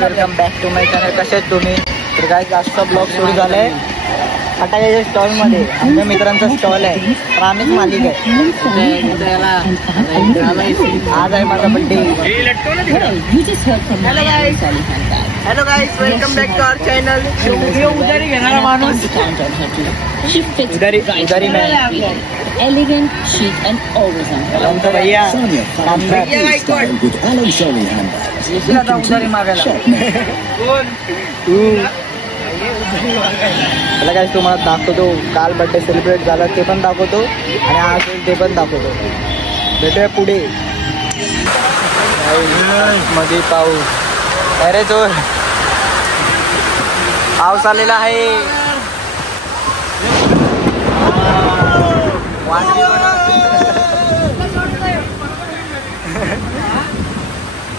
Welcome back to my channel. कसे आहेत तुम्ही? तर गाईज आजचा ब्लॉग सुरू झालाय फटाक्याच्या स्टॉल मध्ये. आमच्या मित्रांचा स्टॉल आहे तर आम्हीच मालिक आहे. आज आहे माझा birthday. Hello guys, welcome back to our channel. उधारी घेणारा माणूस उधारी elegant, chic and always on भैया उधारी मागायला. त्याला काय तुम्हाला दाखवतो. काल बर्थडे सेलिब्रेट झाला ते पण दाखवतो आणि आज ते पण दाखवतो. भेटूया पुढे. मध्ये पाऊस. अरे जोर पाऊस आलेला आहे.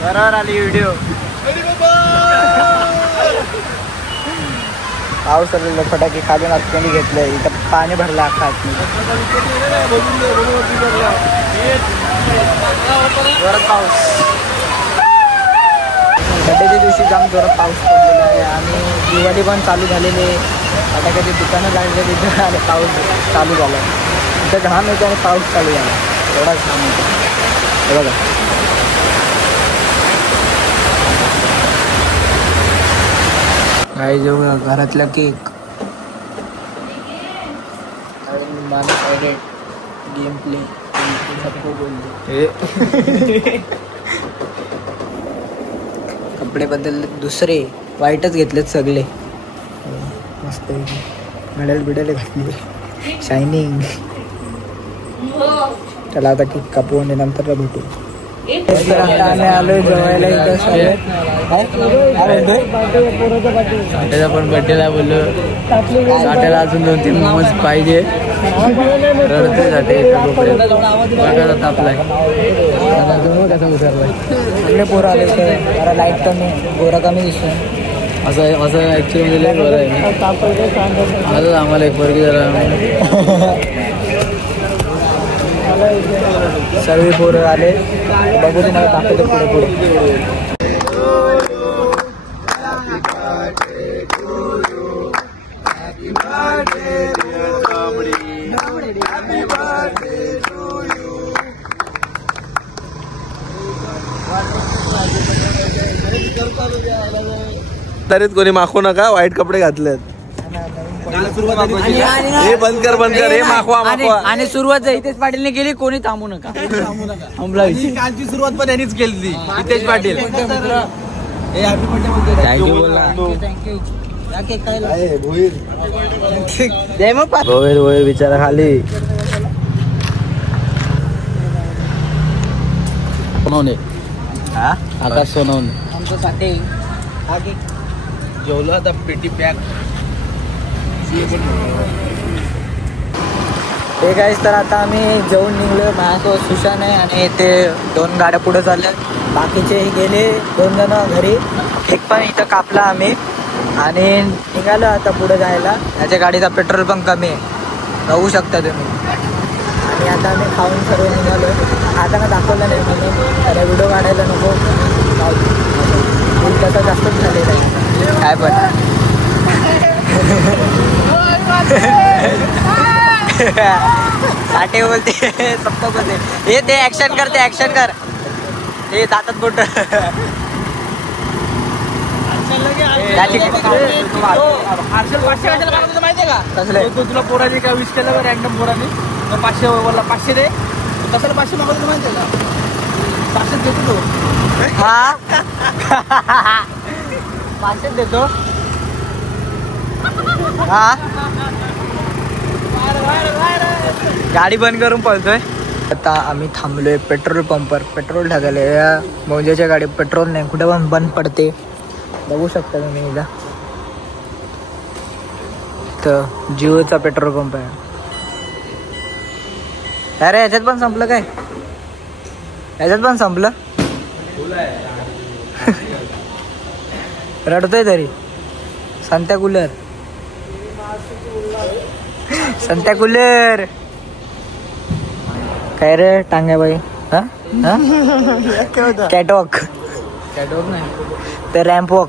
बरोबर आली व्हिडिओ. पाऊस आलेला. फटाके खालून आतमध्ये घेतलंय. इथं पाणी भरलं अख्खा जोरात पाऊस. बड्डेच्या दिवशी जाम जोरात पाऊस पडलेला आहे आणि दिवाळी पण चालू झालेली आहे. फटाक्याची दुकानं लागले तिथं आणि पाऊस चालू झाला. तिथं घाम येतो आणि पाऊस चालू झाला. एवढाच घाम येतो. हे बघा काही जेव्हा घरातला केक गेम प्ले सबको बोलतो. कपडे बदलले दुसरे वाईटच घेतलेत सगळे. मस्त मेडल बिडल घातली शायनिंग. त्याला आता केक कापवून नंतर भेटू. आम्ही आलोय जेवायला. इथं साठ्याचा पण बड्डेला बोललो. साठ्याला अजून 2-3 मोमोज पाहिजे. रडतोय साठे. तापलाय कसा उतरलाय. सगळे पोरं आले तर जरा लाईट कमी गोरा कमी दिसतो. असं ॲक्च्युली लय बरं आहे. आजच आम्हाला एक वर्गी जरा सगळे पोरं आले. बघू तुम्हाला दाखवतो पुढे पुढे. तरीच कोणी माखू नका. वाईट कपडे घातलेत. हे बंद कर हे माखवा. आणि सुरुवात हितेश पाटीलने केली. कोणी थांबू नका. कालची सुरुवात पण यांनीच केली. हितेश पाटील थँक्यू बोला. भोईर बिचारा खाली. सोनवणे आकाश सोनवणे आमच्यासाठी जेवलो आता. पेटी पॅक. हे गाईस तर आता आम्ही जेवून निघलो. माझ्यासोबत सुशांत आहे आणि ते 2 गाड्या पुढे चालल्या. बाकीचे गेले 2 जण घरी. एक पण इथं कापला आम्ही आणि निघालो आता पुढे जायला. याच्या गाडीचा पेट्रोल पण कमी आहे. बघू शकता तुम्ही. आणि आता आम्ही खाऊन सर्व निघालो. आता का दाखवलं नाही म्हणून त्याला व्हिडिओ काढायला नको. तसा जास्तच झालेला आहे. काय पण साठे बोलते सबको बोलते. हे ते ऍक्शन करते. ऍक्शन कर. ते जातात कुठं. माहितीये का तुला पोराने काय विश केलं रॅन्डम पोराने 500 बोलला. 500 दे. कशाला 500 मागवलं माहितीये का? 500 देतो तो. हा 500 देतो. हा गाडी बंद करून पळतोय. आता आम्ही थांबलोय पेट्रोल पंपवर. पेट्रोल टाकायला. या मौजेच्या गाडी पेट्रोल नाही. कुठे पण बंद पडते. बघू शकता तुम्ही. इथं तर जिओचा पेट्रोल पंप आहे. अरे ह्याच्यात पण संपलं काय? ह्याच्यात पण संपलं. रडतोय तरी. संत्या कूलर. संत्या कूलर काय रे टांग्या बाई. कॅटवॉक. कॅटवॉक नाही ते रॅम्प वॉक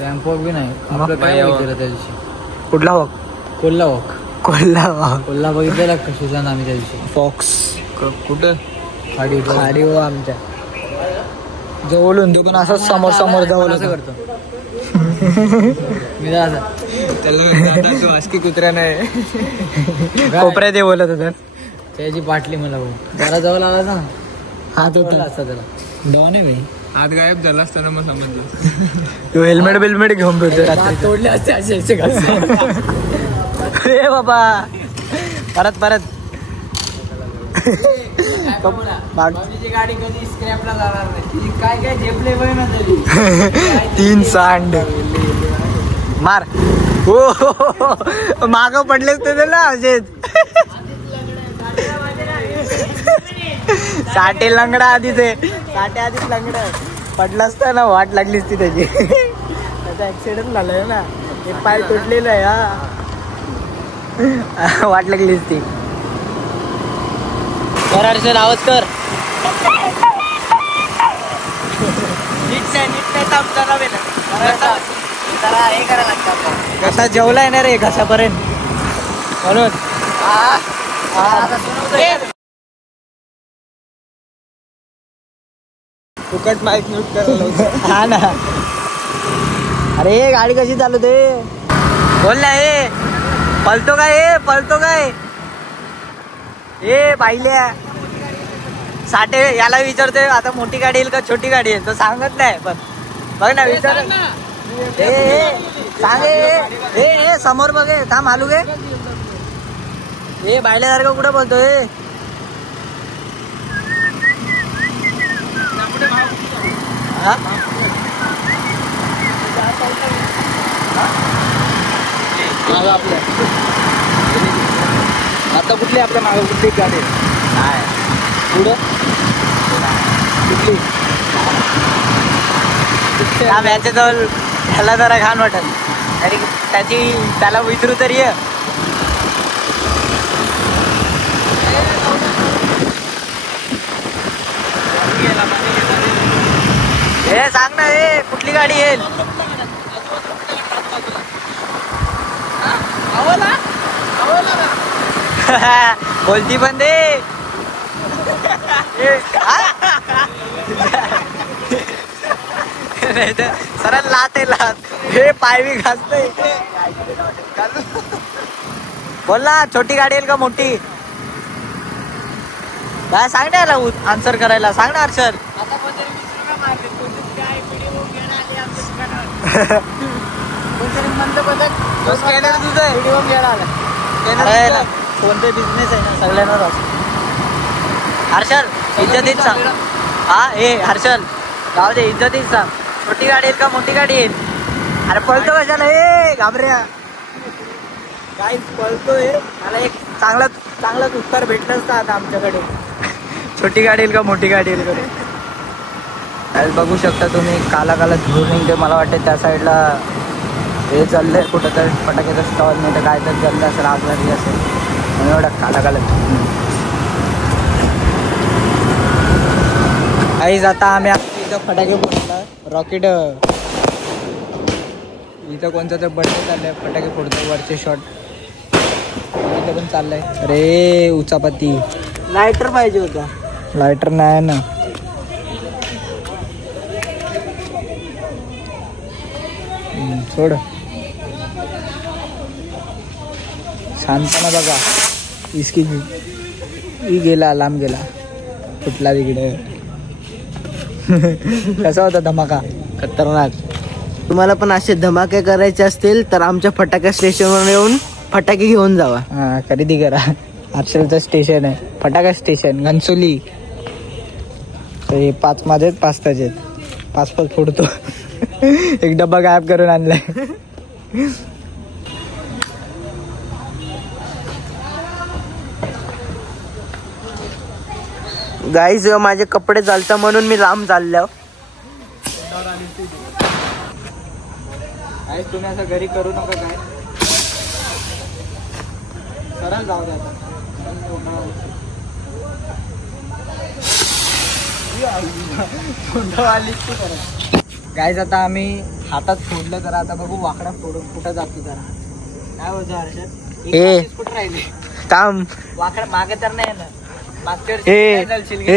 रॅम्पवॉक बी नाही मग आपलं काय काय वॉक? केलं त्या दिवशी कुठला वॉक? कोल्हा वॉक. कोल्हा वॉक. कोल्हा बघितलेला का सुशांत आम्ही त्या दिवशी फॉक्स कुठं खाडी खाडी हो आमच्या जवळून दुकान असं समोर समोर जवळ असं करतो मी त्याला की कुत्र्या नाही कोपऱ्यात ये बोलत होता त्याची बाटली मला भाऊ जरा जवळ आला ना हात बोलला होता असता त्याला डॉन आहे भाई हात गायब झाला असताना मग समजलं तू हेल्मेट बिलमेट घेऊन फिरतो रात्री तोडले असते असे अरे बाबा परत परत गाडी कधी स्क्रॅपला जाणार नाही काय काय झेपले बघ ना तरी 3 सांड मार हो माग पडलेच ते ना असेच साठे लंगडा आधीच आहे साठे आधीच लंगडा पडला असता ना वाट लागली असती त्याची त्याचा ऍक्सिडेंट झालाय ना ते पाय तुटलेलं आहे हा वाट लागली असती कराडचं आवाज कर घसा जेवलाय ना रे घसापर्यंत म्हणून फुकट माईक म्यूट करायला हा ना अरे गाडी कशी चालू दे बोल ना हे पलतो काय ए बाईल्या साठे याला विचारतोय आता मोठी गाडी येईल का छोटी गाडी येईल तो सांगत नाही पण बघ ना विचार सांग ए समोर बघ थांब आलू गे ए बायल्यासारखं कुठं बोलतोय आता कुठली आपल्या मागे कुठली गाडी नाही पुढं कुठली याच्या जवळ ह्याला जरा घाण वाटत तरी त्याला विचारू तरी ये सांग ना ए कुठली गाडी येईल बोलती पण दे सरळ लात हे पाय बी घासतोय बोल ना छोटी गाडी येईल का मोठी काय सांग ना याला आन्सर करायला सांग ना हर्षल कोणते बिझनेस आहे ना सगळ्यांवर हर्षल इज्जतीत सांग हा ए हर्षल जाऊ दे इज्जतीत सांग छोटी गाडी येईल का मोठी गाडी येईल अरे पळतो कशाला ए घाबऱ्या काय पळतोय मला एक चांगलाच उत्तर भेटलं असतं आता आमच्याकडे छोटी गाडी येईल का मोठी गाडी येईल कडे बघू शकता तुम्ही काला धूर निघते मला वाटतं त्या साईडला हे चाललंय कुठं तर फटाक्याचा स्टॉल नाही तर काय तर चाललं असेल आग लागली असेल म्हणून एवढं काला आईज आता आम्ही इथं फटाके फोडला रॉकेट इथं कोणता तर बर्थडे चाललंय फटाके फोडतो वरचे शॉट इथं पण चाललंय अरे उचापती लायटर पाहिजे होता लायटर नाही ना सोड शांतना बघा इसकी गेला लांब गेला कुठला तिकडे कसा होता धमाका खतरनाक तुम्हाला पण असे धमाके करायचे असतील तर आमच्या फटाका स्टेशनवर येऊन फटाके घेऊन जावा हा खरेदी करा हर्षलचं स्टेशन आहे फटाका स्टेशन घनसोली तर हे 5 माझेच 5 त्याचेत 5 फोडतो एक डब्बा गायब करून आणलाय गाईज माझे कपडे चालता म्हणून मी लांब चाललो तुम्ही असं घरी करू नका काय सरळ जाऊ द्या आता गाईज आता आम्ही हातात फोडलं जरा, आता बघू वाकडा फोडून कुठं जातो जरा. काय बोलतो हर्षद? एक ए. पाकीट कुठं राहिले? थांब. वाकडा मागे तर नाही येणार. मागच्या वर्षी ए काय चालशील गे?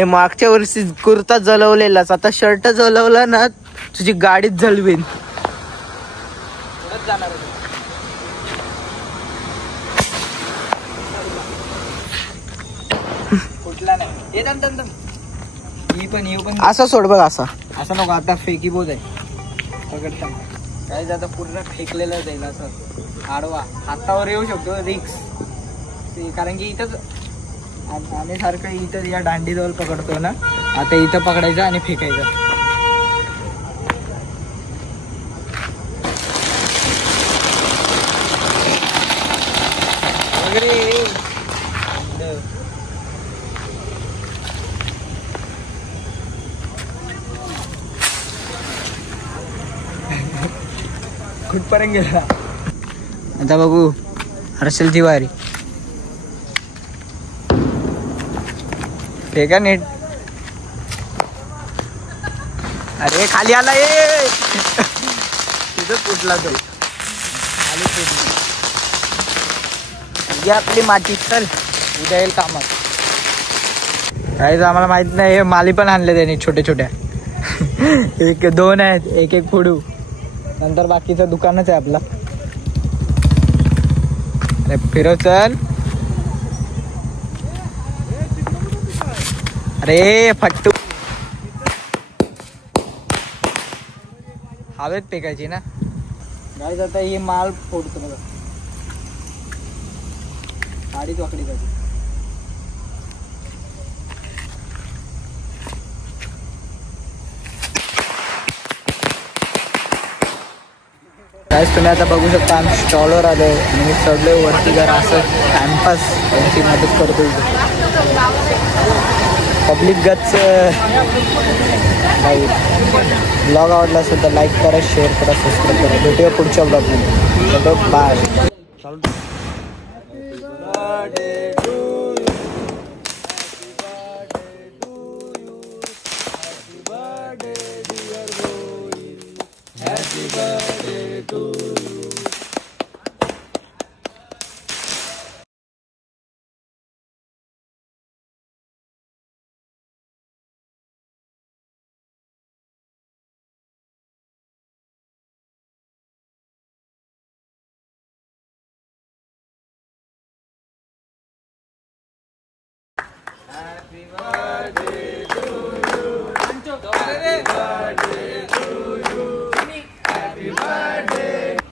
ए मागच्या वर्षी कुर्ता जलवलेलाच, आता शर्ट जलवला ना तुझी गाडीच जलवेन. कुठंच जाणार होतो. कुठला नाही. हे दम. ही पण असं सोड बघ, असा असं नको, आता फेकी बोज आहे पकडता. काय आता पूर्ण फेकलेलं जाईल असं आडवा, हातावर येऊ शकतो रिक्स. कारण की इथंच आम्ही सारखं इथं या दांडीजवळ पकडतो ना, आता इथं पकडायचं आणि फेकायचं. वगैरे कुठपर्यंत गेला. आता बघू हर्षल तिवारी फेका नीट. अरे खाली आला ये तिथं फुटला तो, खाली फुटला. आपली माती चल, उद्या येईल कामात. काहीच आम्हाला माहित नाही. हे माली पण आणले त्यांनी छोट्या छोट्या. एक 2 आहेत, एक फोडू. नंतर बाकीचं दुकानच आहे आपला. अरे फिरव चल. अरे फट्टू हवेत फेकायची ना. गाईज आता ही माल फोडतो बघा, गाडीच वाकडी पाहिजे. गाईज तुम्ही आता बघू शकता आम्ही स्टॉलवर आलो आणि मी चढलोय वरती जरा असं टाइमपास त्यांची मदत करतो. पब्लिक गच ब्लॉग आवडला असेल तर लाईक करा, शेअर करा, सबस्क्राईब करा. भेटूया पुढच्या ब्लॉगमध्ये. Bye.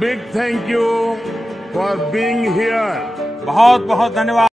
Big thank you for being here. बहुत बहुत धन्यवाद.